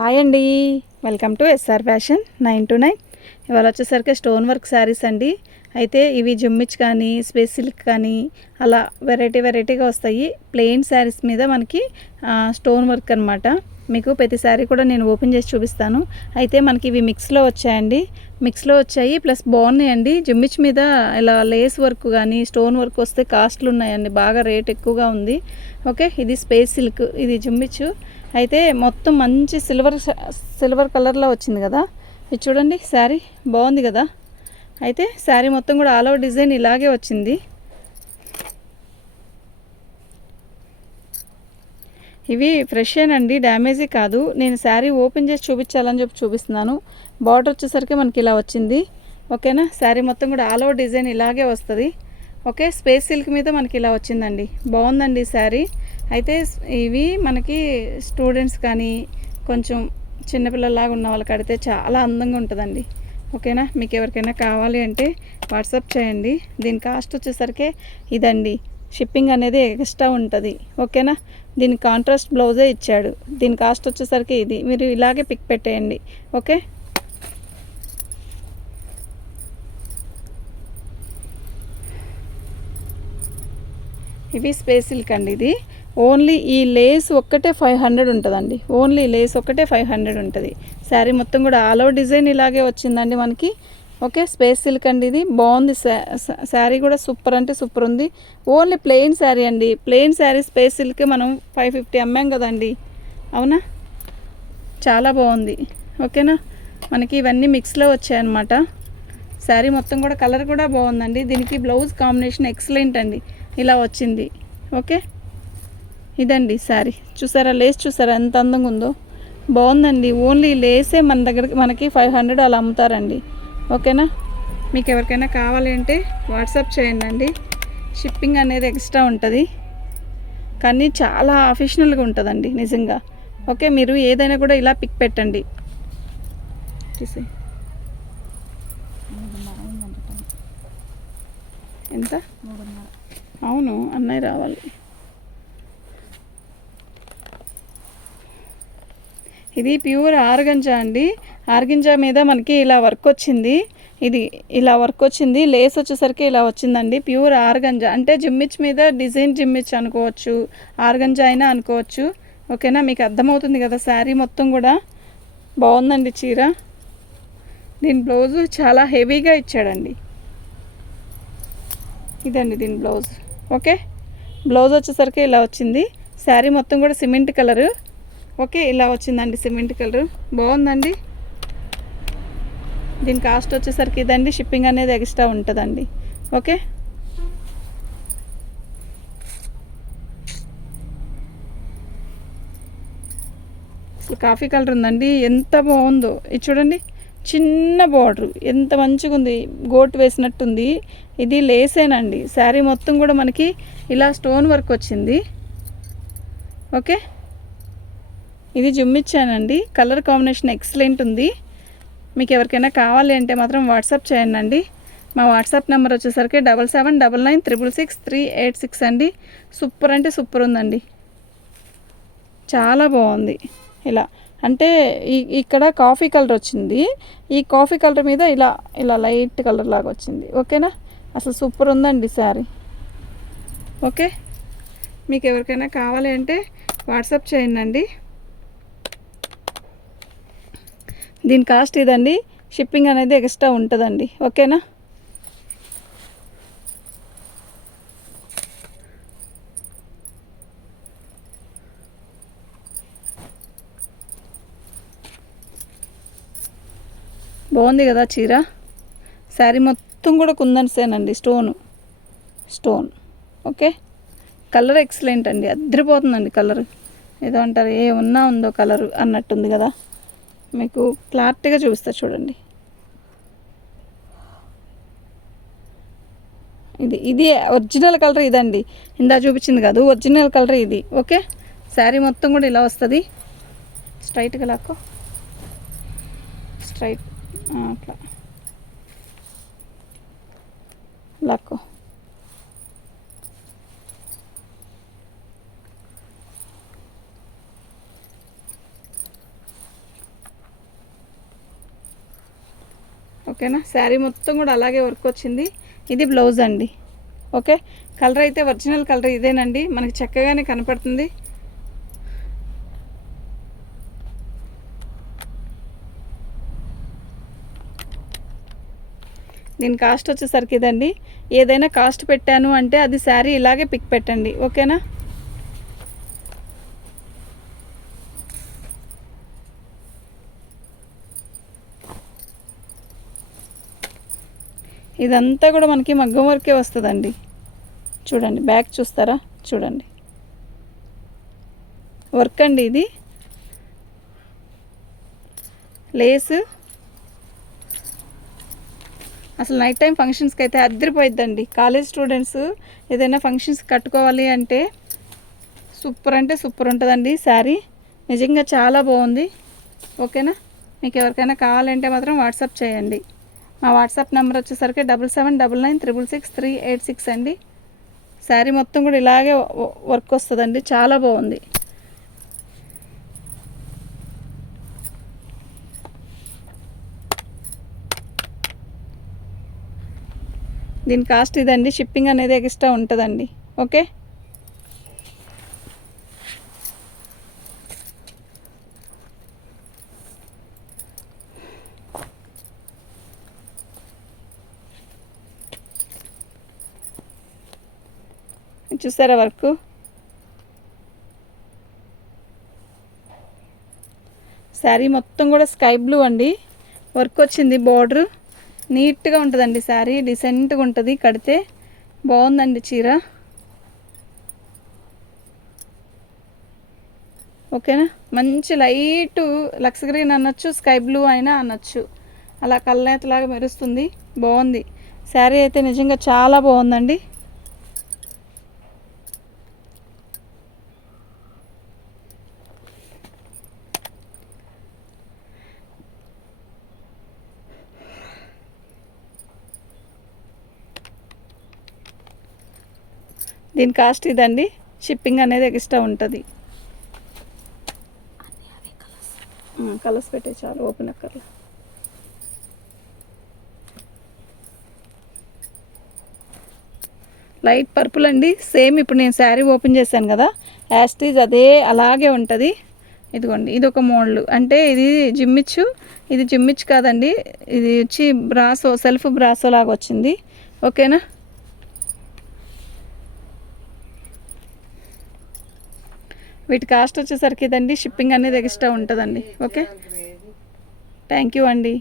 Hi అండి, welcome to SR fashion 929. ఇవాళ వచ్చేసరికి స్టోన్ వర్క్ శారీస్ అండి. అయితే ఇవి జుమ్మిచ్ కానీ స్పేస్ సిల్క్ కానీ అలా వెరైటీగా వస్తాయి. ప్లెయిన్ శారీస్ మీద మనకి స్టోన్ వర్క్ అనమాట. మీకు ప్రతి శారీ కూడా నేను ఓపెన్ చేసి చూపిస్తాను. అయితే మనకి ఇవి మిక్స్లో వచ్చాయి ప్లస్ బాగున్నాయండి. జుమ్మిచ్ మీద ఇలా లేస్ వర్క్ కానీ స్టోన్ వర్క్ వస్తే కాస్ట్లు ఉన్నాయండి, బాగా రేట్ ఎక్కువగా ఉంది. ఓకే, ఇది స్పేస్ సిల్క్, ఇది జుమ్మిచ్. అయితే మొత్తం మంచి సిల్వర్ కలర్లో వచ్చింది కదా. ఇది చూడండి, శారీ బాగుంది కదా. అయితే శారీ మొత్తం కూడా ఆల్ ఓవర్ డిజైన్ ఇలాగే వచ్చింది. ఇవి ఫ్రెష్ ఏనండి, డ్యామేజీ కాదు. నేను శారీ ఓపెన్ చేసి చూపించాలని చెప్పి చూపిస్తున్నాను. బార్డర్ వచ్చేసరికి మనకి ఇలా వచ్చింది. ఓకేనా, శారీ మొత్తం కూడా ఆల్ ఓవర్ డిజైన్ ఇలాగే వస్తుంది. ఓకే, స్పేస్ సిల్క్ మీద మనకి ఇలా వచ్చిందండి, బాగుందండి శారీ. అయితే ఇవి మనకి స్టూడెంట్స్ కానీ కొంచెం చిన్నపిల్లలాగా ఉన్న వాళ్ళకి కడితే చాలా అందంగా ఉంటుందండి. ఓకేనా, మీకు ఎవరికైనా కావాలి అంటే వాట్సాప్ చేయండి. దీని కాస్ట్ వచ్చేసరికి ఇదండి. షిప్పింగ్ అనేది ఎక్స్ట్రా ఉంటుంది. ఓకేనా, దీనికి కాంట్రాస్ట్ బ్లౌజే ఇచ్చాడు. దీని కాస్ట్ వచ్చేసరికి ఇది. మీరు ఇలాగే పిక్ పెట్టేయండి. ఓకే, ఇవి స్పేస్ సిల్క్ అండి. ఇది ఓన్లీ ఈ లేస్ ఒక్కటే 500 ఉంటుందండి. ఓన్లీ లేస్ ఒక్కటే 500 ఉంటుంది. శారీ మొత్తం కూడా ఆల్ ఓవర్ డిజైన్ ఇలాగే వచ్చిందండి మనకి. ఓకే, స్పేస్ సిల్క్ అండి, ఇది బాగుంది. శారీ కూడా సూపర్ అంటే సూపర్ ఉంది. ఓన్లీ ప్లెయిన్ శారీ అండి. ప్లెయిన్ శారీ స్పేస్ సిల్క్ మనం 550 అమ్మాం కదండి. అవునా, చాలా బాగుంది. ఓకేనా, మనకి ఇవన్నీ మిక్స్లో వచ్చాయన్నమాట. శారీ మొత్తం కూడా కలర్ కూడా బాగుందండి. దీనికి బ్లౌజ్ కాంబినేషన్ ఎక్సలెంట్ అండి, ఇలా వచ్చింది. ఓకే, ఇదండి శారీ. చూసారా, లేస్ చూసారా ఎంత అందంగా ఉందో, బాగుందండి. ఓన్లీ లేసే మన దగ్గరికి మనకి 500 అలా అమ్ముతారండి. ఓకేనా, మీకు ఎవరికైనా కావాలి అంటే వాట్సాప్ చేయండి. షిప్పింగ్ అనేది ఎక్స్ట్రా ఉంటుంది, కానీ చాలా అఫిషనల్గా ఉంటుందండి నిజంగా. ఓకే, మీరు ఏదైనా కూడా ఇలా పిక్ పెట్టండి. ఎంత? అవును, అన్నయ్య రావాలి. ఇది ప్యూర్ ఆర్గంజా అండి. ఆర్గంజా మీద మనకి ఇలా వర్క్ వచ్చింది. ఇది ఇలా వర్క్ వచ్చింది. లేస్ వచ్చేసరికి ఇలా వచ్చిందండి. ప్యూర్ ఆర్గంజా అంటే జిమ్మిచ్ మీద డిజైన్ జిమ్మిచ్ అనుకోవచ్చు, ఆర్గంజా అయినా అనుకోవచ్చు. ఓకేనా, మీకు అర్థమవుతుంది కదా. శారీ మొత్తం కూడా బాగుందండి చీర. దీని బ్లౌజు చాలా హెవీగా ఇచ్చాడండి. ఇదండి దీని బ్లౌజ్. ఓకే, బ్లౌజ్ వచ్చేసరికి ఇలా వచ్చింది. శారీ మొత్తం కూడా సిమెంట్ కలరు. ఓకే, ఇలా వచ్చిందండి సిమెంట్ కలర్, బాగుందండి. దీని కాస్ట్ వచ్చేసరికి ఇదండి. షిప్పింగ్ అనేది ఎక్స్ట్రా ఉంటుందండి. ఓకే, అసలు కాఫీ కలర్ ఉందండి, ఎంత బాగుందో. ఇది చూడండి, చిన్న బార్డర్ ఎంత మంచిగా ఉంది, గోట్ వేసినట్టుంది. ఇది లేసేనండి. శారీ మొత్తం కూడా మనకి ఇలా స్టోన్ వర్క్ వచ్చింది. ఓకే, ఇది జుమ్మిచ్చానండి. కలర్ కాంబినేషన్ ఎక్సలెంట్ ఉంది. మీకు ఎవరికైనా కావాలి అంటే మాత్రం వాట్సాప్ చేయండి. మా వాట్సాప్ నెంబర్ వచ్చేసరికి 7799666386 అండి. సూపర్ అంటే సూపర్ ఉందండి, చాలా బాగుంది. ఇలా అంటే ఇక్కడ కాఫీ కలర్ వచ్చింది. ఈ కాఫీ కలర్ మీద ఇలా ఇలా లైట్ కలర్ లాగా వచ్చింది. ఓకేనా, అసలు సూపర్ ఉందండి శారీ. ఓకే, మీకు ఎవరికైనా కావాలి అంటే వాట్సాప్ చేయండి. దీని కాస్ట్ ఇదండి. షిప్పింగ్ అనేది ఎక్స్ట్రా ఉంటుందండి. ఓకేనా, బాగుంది కదా చీర. శారీ మొత్తం కూడా కుందన్సేనండి, స్టోన్. ఓకే, కలర్ ఎక్సలెంట్ అండి, అద్దరిపోతుందండి కలర్. ఏదో అంటారు ఏమన్నా ఉందో కలర్ అన్నట్టుంది కదా. మీకు క్లారిటీగా చూపిస్తా చూడండి. ఇది ఒరిజినల్ కలర్ ఇదండి. ఇందా చూపించింది కాదు, ఒరిజినల్ కలర్ ఇది. ఓకే, శారీ మొత్తం కూడా ఇలా వస్తుంది. స్ట్రైట్గా లాక్కో, స్ట్రైట్ అట్లా లాక్కో. ఓకేనా. శారీ మొత్తం కూడా అలాగే వర్క్ వచ్చింది. ఇది బ్లౌజ్ అండి. ఓకే, కలర్ అయితే ఒరిజినల్ కలర్ ఇదేనండి, మనకి చక్కగానే కనపడుతుంది. దీని కాస్ట్ వచ్చేసరికి ఇదండి. ఏదైనా కాస్ట్ పెట్టాను అంటే అది శారీ ఇలాగే పిక్ పెట్టండి, ఓకేనా. ఇదంతా కూడా మనకి మగ్గం వర్కే వస్తుందండి. చూడండి, బ్యాక్ చూస్తారా, చూడండి వర్క్ అండి. ఇది లేస్ అసలు నైట్ టైం ఫంక్షన్స్కి అయితే అద్దరిపోయిద్దండి. కాలేజ్ స్టూడెంట్స్ ఏదైనా ఫంక్షన్స్ కట్టుకోవాలి అంటే సూపర్ అంటే సూపర్ ఉంటుందండి శారీ. నిజంగా చాలా బాగుంది, ఓకేనా. మీకు ఎవరికైనా కావాలంటే మాత్రం వాట్సాప్ చేయండి. మా వాట్సాప్ నెంబర్ వచ్చేసరికి 7799666386 అండి. శారీ మొత్తం కూడా ఇలాగే వర్క్ వస్తుందండి, చాలా బాగుంది. దీని కాస్ట్ ఇదండి. షిప్పింగ్ అనేది ఎక్స్ట్రా ఉంటుందండి, ఓకే. చూసారా వర్క్. శారీ మొత్తం కూడా స్కై బ్లూ అండి, వర్క్ వచ్చింది. బార్డర్ నీట్గా ఉంటుందండి. శారీ డీసెంట్గా ఉంటుంది, కడితే బాగుందండి చీర, ఓకేనా. మంచి లైట్ లక్స్ గ్రీన్ అనొచ్చు, స్కై బ్లూ అయినా అనొచ్చు, అలా కళ్ళనేతలాగా మెరుస్తుంది. బాగుంది శారీ అయితే, నిజంగా చాలా బాగుందండి. దీని కాస్ట్ ఇదండి. షిప్పింగ్ అనేది ఎక్స్ట్రా ఉంటుంది. కలర్స్ పెట్టే చాలు, ఓపెన్ అక్కర్లా. లైట్ పర్పుల్ అండి, సేమ్ ఇప్పుడు నేను శారీ ఓపెన్ చేశాను కదా, యాస్టీజ్ అదే అలాగే ఉంటుంది. ఇదిగోండి, ఇది ఒక మోడల్ అంటే ఇది జిమ్మిచ్చు, ఇది జిమ్మిచ్చు కాదండి, ఇది వచ్చి బ్రాసో, సెల్ఫ్ బ్రాసో లాగా వచ్చింది, ఓకేనా. వీటి కాస్ట్ వచ్చేసరికి ఇదండి. షిప్పింగ్ అనేది ఎక్స్ట్రా ఉంటుందండి, ఓకే. థ్యాంక్ యూ అండి.